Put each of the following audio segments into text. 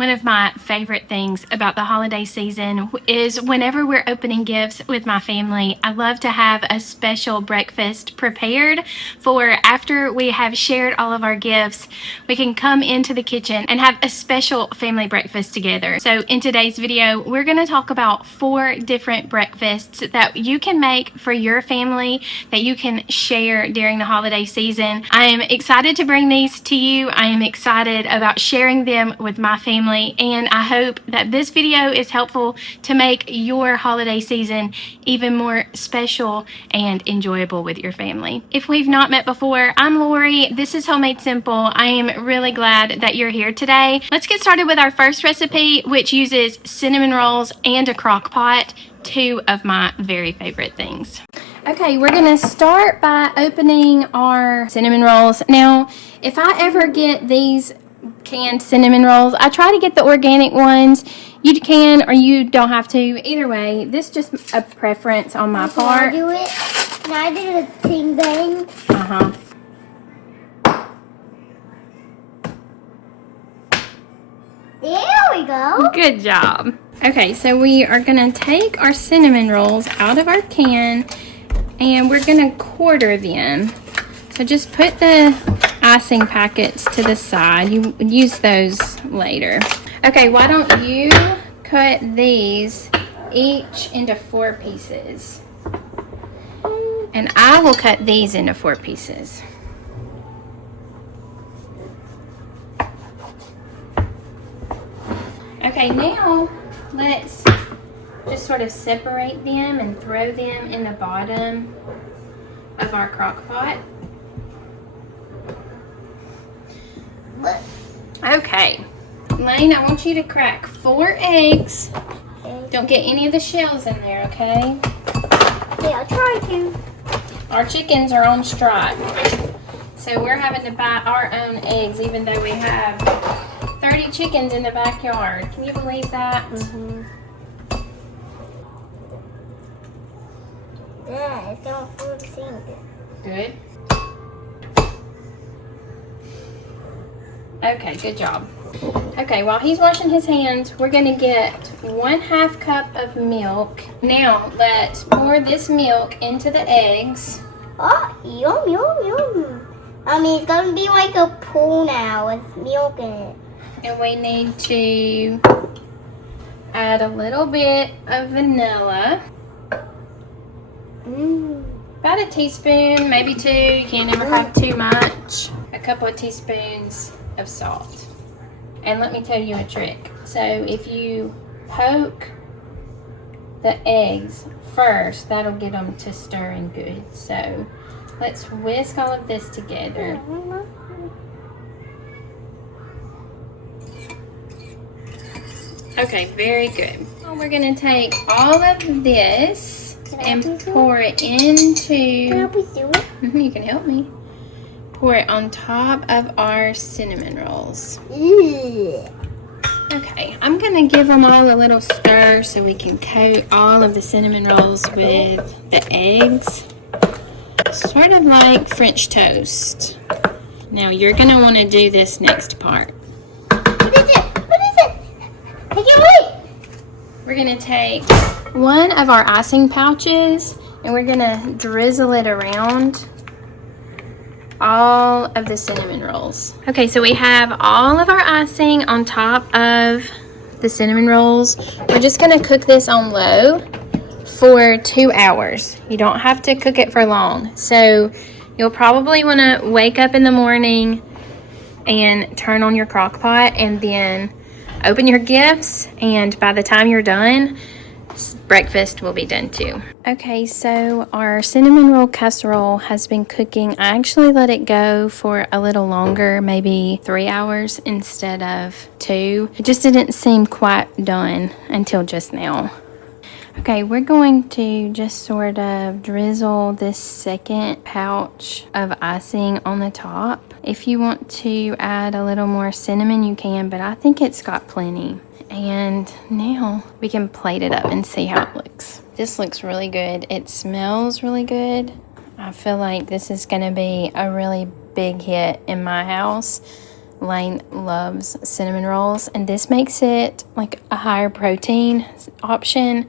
One of my favorite things about the holiday season is whenever we're opening gifts with my family, I love to have a special breakfast prepared for after we have shared all of our gifts. We can come into the kitchen and have a special family breakfast together. So in today's video, we're going to talk about 4 different breakfasts that you can make for your family that you can share during the holiday season. I am excited to bring these to you. I am excited about sharing them with my family, and I hope that this video is helpful to make your holiday season even more special and enjoyable with your family. If we've not met before, I'm Lori. This is Homemade Simple. I am really glad that you're here today. Let's get started with our first recipe, which uses cinnamon rolls and a crock pot, 2 of my very favorite things. Okay, we're gonna start by opening our cinnamon rolls. Now, if I ever get these canned cinnamon rolls, I try to get the organic ones. You can or you don't have to. Either way, this is just a preference on my part. Can I do it? Can I do the ting bang? Uh-huh. There we go. Good job. Okay, so we are gonna take our cinnamon rolls out of our can and we're gonna quarter them. So just put the icing packets to the side. You use those later. Okay, why don't you cut these each into 4 pieces? And I will cut these into 4 pieces. Okay, now let's just sort of separate them and throw them in the bottom of our crock pot. Okay, Lane, I want you to crack 4 eggs. Don't get any of the shells in there, okay? Yeah, I'll try to. Our chickens are on strike, so we're having to buy our own eggs, even though we have 30 chickens in the backyard. Can you believe that? Mm-hmm. Yeah, it's all full of things. Good. Okay, good job. Okay, while he's washing his hands, we're gonna get 1/2 cup of milk. Now, let's pour this milk into the eggs. Oh, yum, yum, yum. I mean, it's gonna be like a pool now with milk in it. And we need to add a little bit of vanilla. About a teaspoon, maybe 2. You can't never have too much. A couple of teaspoons of salt. And let me tell you a trick. So if you poke the eggs first, that'll get them to stirring good. So let's whisk all of this together. Okay, very good. Now we're gonna take all of this and pour it into... Can I please do it? You can help me. Pour it on top of our cinnamon rolls. Ew. Okay, I'm gonna give them all a little stir so we can coat all of the cinnamon rolls with the eggs. Sort of like French toast. Now you're gonna wanna do this next part. What is it? What is it? I can't wait. We're gonna take one of our icing pouches and we're gonna drizzle it around all of the cinnamon rolls. Okay, so we have all of our icing on top of the cinnamon rolls. We're just gonna cook this on low for 2 hours. You don't have to cook it for long. So you'll probably wanna wake up in the morning and turn on your crock pot and then open your gifts, and by the time you're done, breakfast will be done too. Okay, so our cinnamon roll casserole has been cooking. I actually let it go for a little longer, maybe 3 hours instead of 2. It just didn't seem quite done until just now. Okay, we're going to just sort of drizzle this second pouch of icing on the top. If you want to add a little more cinnamon, you can, but I think it's got plenty. And now we can plate it up and see how it looks. This looks really good. It smells really good. I feel like this is gonna be a really big hit in my house. Lane loves cinnamon rolls, and this makes it like a higher protein option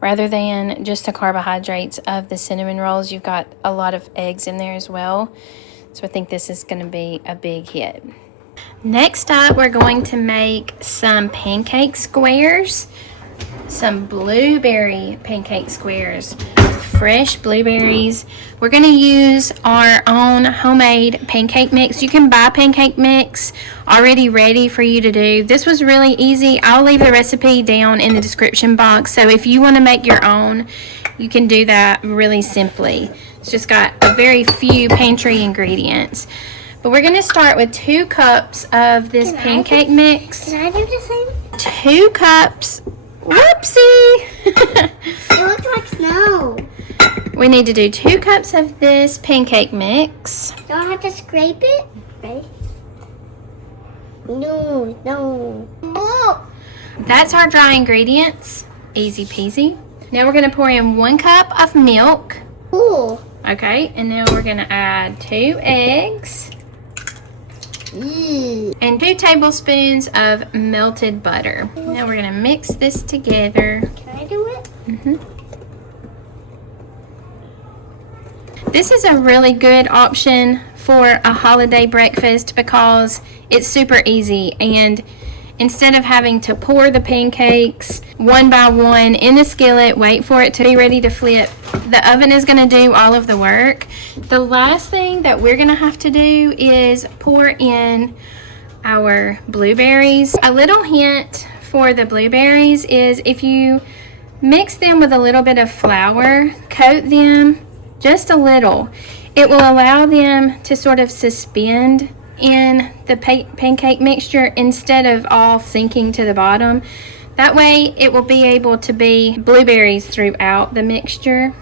rather than just the carbohydrates of the cinnamon rolls. You've got a lot of eggs in there as well, so I think this is going to be a big hit. Next up, we're going to make some pancake squares, some blueberry pancake squares. Fresh blueberries. We're going to use our own homemade pancake mix. You can buy pancake mix already ready for you to do. This was really easy. I'll leave the recipe down in the description box, so if you want to make your own, you can do that really simply. It's just got a very few pantry ingredients. But we're going to start with 2 cups of this pancake mix. Can I do the same? 2 cups. Whoopsie! It looks like snow. We need to do 2 cups of this pancake mix. Do I have to scrape it? Ready? No. Oh. That's our dry ingredients. Easy peasy. Now we're going to pour in 1 cup of milk. Ooh. Okay, and now we're going to add 2 eggs. And 2 tablespoons of melted butter. Now we're going to mix this together. Can I do it? This is a really good option for a holiday breakfast because it's super easy, and instead of having to pour the pancakes one by one in the skillet, wait for it to be ready to flip, the oven is going to do all of the work. The last thing that we're going to have to do is pour in our blueberries. A little hint for the blueberries is if you mix them with a little bit of flour, coat them just a little, it will allow them to sort of suspend in the pancake mixture instead of all sinking to the bottom. That way it will be able to be blueberries throughout the mixture.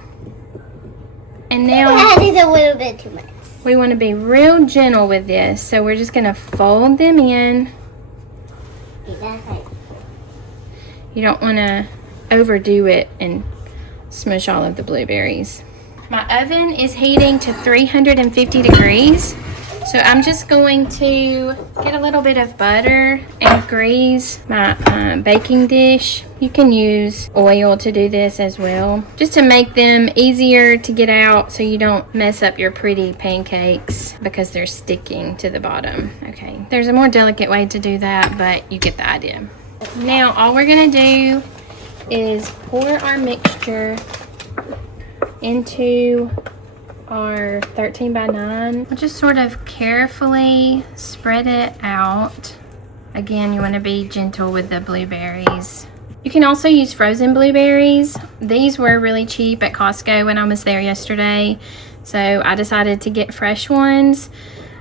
And now I added a little bit too much. We want to be real gentle with this, so we're just going to fold them in. You don't want to overdo it and smush all of the blueberries. My oven is heating to 350 degrees. So I'm just going to get a little bit of butter and grease my baking dish. You can use oil to do this as well, just to make them easier to get out so you don't mess up your pretty pancakes because they're sticking to the bottom. Okay, there's a more delicate way to do that, but you get the idea. Now all we're gonna do is pour our mixture into our 13 by 9. We'll just sort of carefully spread it out. Again, you want to be gentle with the blueberries. You can also use frozen blueberries. These were really cheap at Costco when I was there yesterday, so I decided to get fresh ones.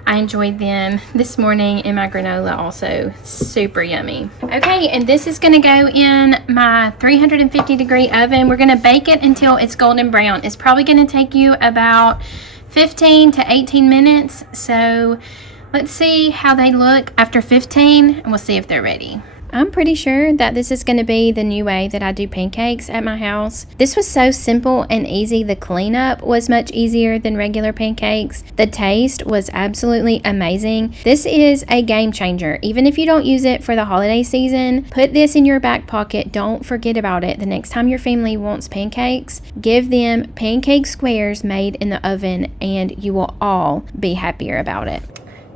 I enjoyed them this morning in my granola also. Super yummy. Okay, and this is going to go in my 350 degree oven. We're going to bake it until it's golden brown. It's probably going to take you about 15 to 18 minutes. So let's see how they look after 15 and we'll see if they're ready. I'm pretty sure that this is going to be the new way that I do pancakes at my house. This was so simple and easy. The cleanup was much easier than regular pancakes. The taste was absolutely amazing. This is a game changer. Even if you don't use it for the holiday season, put this in your back pocket. Don't forget about it. The next time your family wants pancakes, give them pancake squares made in the oven and you will all be happier about it.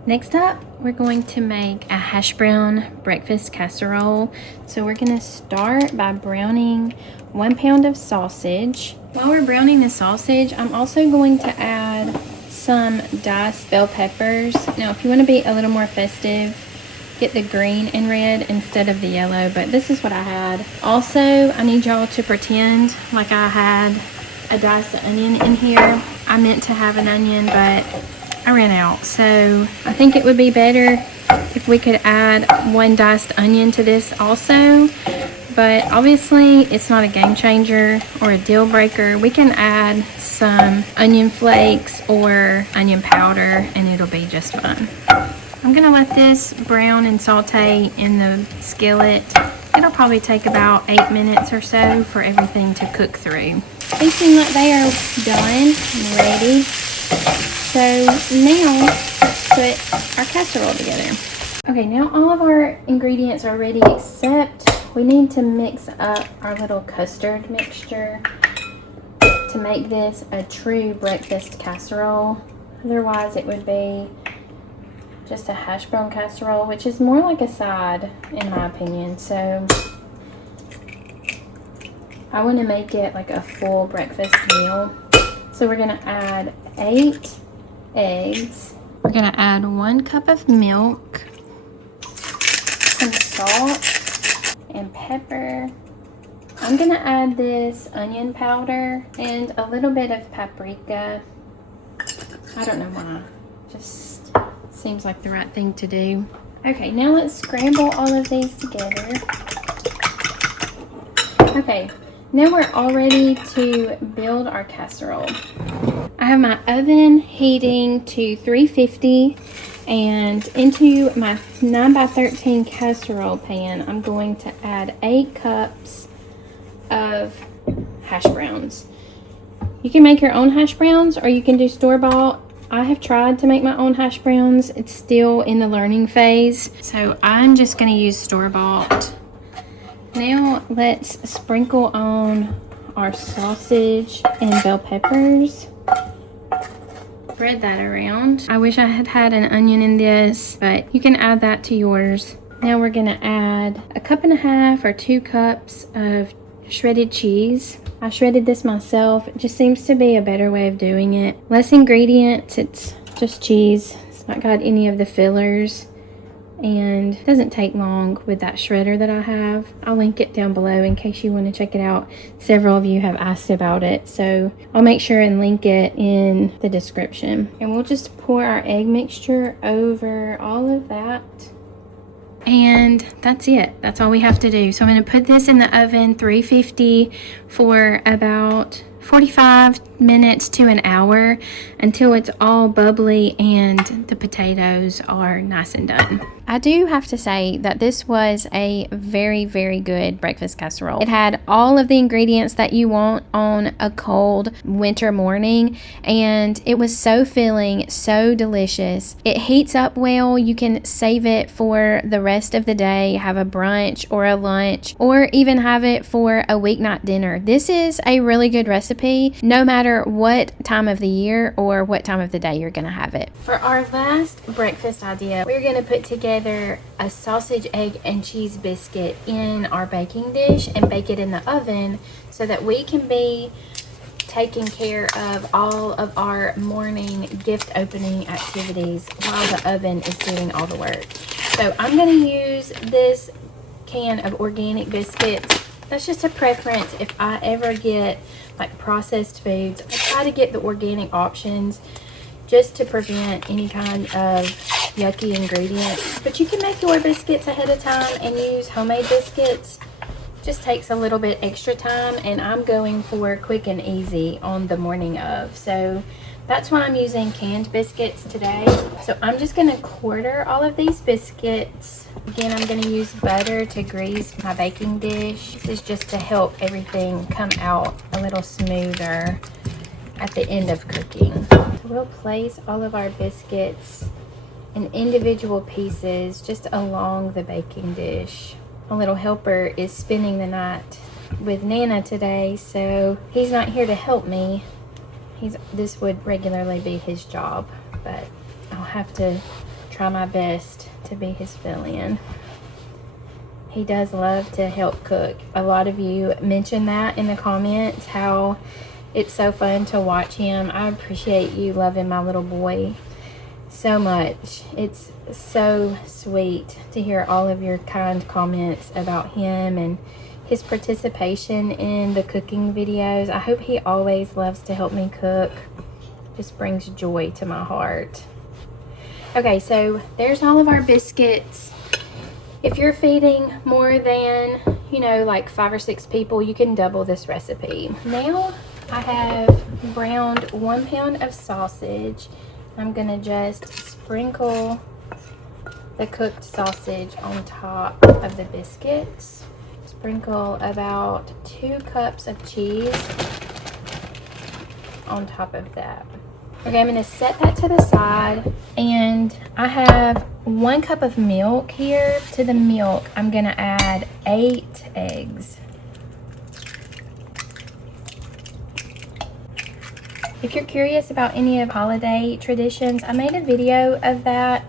Next up, we're going to make a hash brown breakfast casserole. So we're going to start by browning 1 pound of sausage. While we're browning the sausage, I'm also going to add some diced bell peppers. Now, if you want to be a little more festive, get the green and red instead of the yellow, but this is what I had. Also, I need y'all to pretend like I had a diced onion in here. I meant to have an onion, but I ran out, so I think it would be better if we could add 1 diced onion to this also, but obviously it's not a game changer or a deal breaker. We can add some onion flakes or onion powder and it'll be just fun. I'm gonna let this brown and saute in the skillet. It'll probably take about 8 minutes or so for everything to cook through. They seem like they are done and ready. So now let's put our casserole together. Okay, now all of our ingredients are ready, except we need to mix up our little custard mixture to make this a true breakfast casserole. Otherwise, it would be just a hash brown casserole, which is more like a side, in my opinion. So I want to make it like a full breakfast meal. So we're going to add 8 eggs. We're going to add 1 cup of milk, some salt and pepper. I'm going to add this onion powder and a little bit of paprika. I don't know why. Just seems like the right thing to do. Okay, now let's scramble all of these together. Okay, now we're all ready to build our casserole. I have my oven heating to 350, and into my 9x13 casserole pan, I'm going to add 8 cups of hash browns. You can make your own hash browns, or you can do store-bought. I have tried to make my own hash browns. It's still in the learning phase, so I'm just going to use store-bought. Now let's sprinkle on our sausage and bell peppers. Spread that around. I wish I had had an onion in this, but you can add that to yours. Now we're going to add 1.5 cups or 2 cups of shredded cheese. I shredded this myself. It just seems to be a better way of doing it. Less ingredients. It's just cheese. It's not got any of the fillers, and it doesn't take long with that shredder that I have. I'll link it down below in case you want to check it out. Several of you have asked about it, so I'll make sure and link it in the description. And we'll just pour our egg mixture over all of that. And that's it. That's all we have to do. So I'm going to put this in the oven 350 for about 45 minutes to an hour until it's all bubbly and the potatoes are nice and done. I do have to say that this was a very, very good breakfast casserole. It had all of the ingredients that you want on a cold winter morning, and it was so filling, so delicious. It heats up well. You can save it for the rest of the day, have a brunch or a lunch, or even have it for a weeknight dinner. This is a really good recipe, no matter what time of the year or what time of the day you're gonna have it. For our last breakfast idea, we're gonna put together a sausage, egg, and cheese biscuit in our baking dish and bake it in the oven so that we can be taking care of all of our morning gift opening activities while the oven is doing all the work. So I'm going to use this can of organic biscuits. That's just a preference. If I ever get like processed foods, I try to get the organic options just to prevent any kind of yucky ingredients. But you can make your biscuits ahead of time and use homemade biscuits. Just takes a little bit extra time, and I'm going for quick and easy on the morning of. So that's why I'm using canned biscuits today. So I'm just going to quarter all of these biscuits. Again, I'm going to use butter to grease my baking dish. This is just to help everything come out a little smoother at the end of cooking. So we'll place all of our biscuits in individual pieces just along the baking dish. My little helper is spending the night with Nana today, so he's not here to help me. This would regularly be his job, but I'll have to try my best to be his fill-in. He does love to help cook. A lot of you mentioned that in the comments, how it's so fun to watch him. I appreciate you loving my little boy so much. It's so sweet to hear all of your kind comments about him and his participation in the cooking videos. I hope he always loves to help me cook. Just brings joy to my heart. Okay, so there's all of our biscuits. If you're feeding more than, like 5 or 6 people, you can double this recipe. Now I have browned 1 pound of sausage. I'm gonna just sprinkle the cooked sausage on top of the biscuits. Sprinkle about 2 cups of cheese on top of that. Okay, I'm gonna set that to the side, and I have 1 cup of milk here. To the milk, I'm gonna add 8 eggs. If you're curious about any of holiday traditions, I made a video of that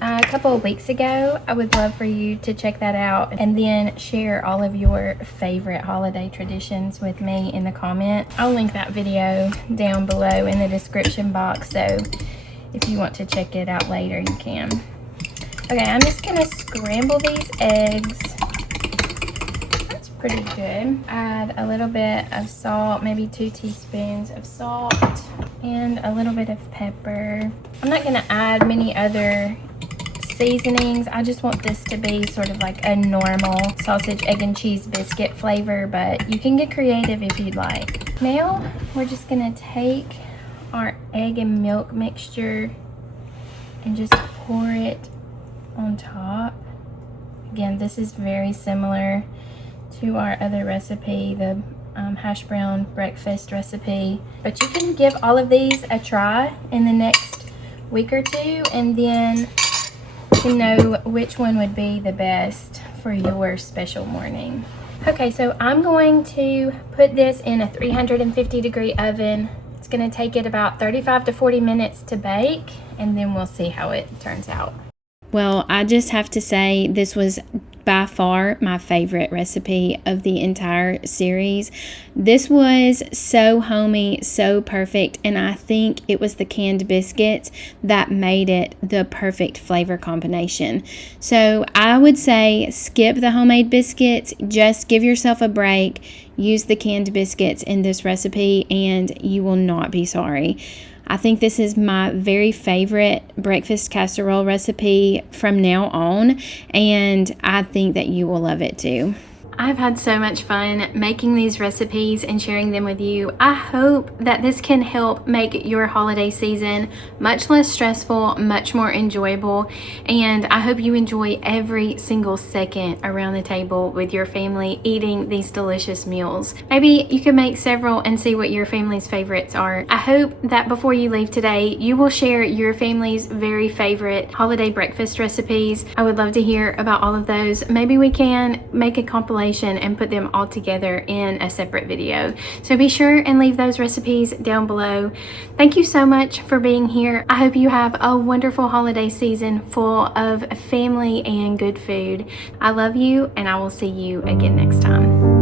a couple of weeks ago. I would love for you to check that out and then share all of your favorite holiday traditions with me in the comment. I'll link that video down below in the description box, so if you want to check it out later, you can. Okay, I'm just gonna scramble these eggs. That's pretty good. Add a little bit of salt, maybe 2 teaspoons of salt, and a little bit of pepper. I'm not gonna add many other seasonings. I just want this to be sort of like a normal sausage, egg, and cheese biscuit flavor, but you can get creative if you'd like. Now, we're just gonna take our egg and milk mixture and just pour it on top. Again, this is very similar to our other recipe, the hash brown breakfast recipe, but you can give all of these a try in the next week or two, and then you know which one would be the best for your special morning. Okay, so I'm going to put this in a 350-degree oven. It's going to take it about 35 to 40 minutes to bake, and then we'll see how it turns out. Well, I just have to say this was by far my favorite recipe of the entire series. This was so homey, so perfect, and I think it was the canned biscuits that made it the perfect flavor combination. So I would say skip the homemade biscuits, just give yourself a break, use the canned biscuits in this recipe, and you will not be sorry. I think this is my very favorite breakfast casserole recipe from now on, and I think that you will love it too. I've had so much fun making these recipes and sharing them with you. I hope that this can help make your holiday season much less stressful, much more enjoyable, and I hope you enjoy every single second around the table with your family eating these delicious meals. Maybe you can make several and see what your family's favorites are. I hope that before you leave today, you will share your family's very favorite holiday breakfast recipes. I would love to hear about all of those. Maybe we can make a compilation and put them all together in a separate video. So be sure and leave those recipes down below. Thank you so much for being here. I hope you have a wonderful holiday season full of family and good food. I love you, and I will see you again next time.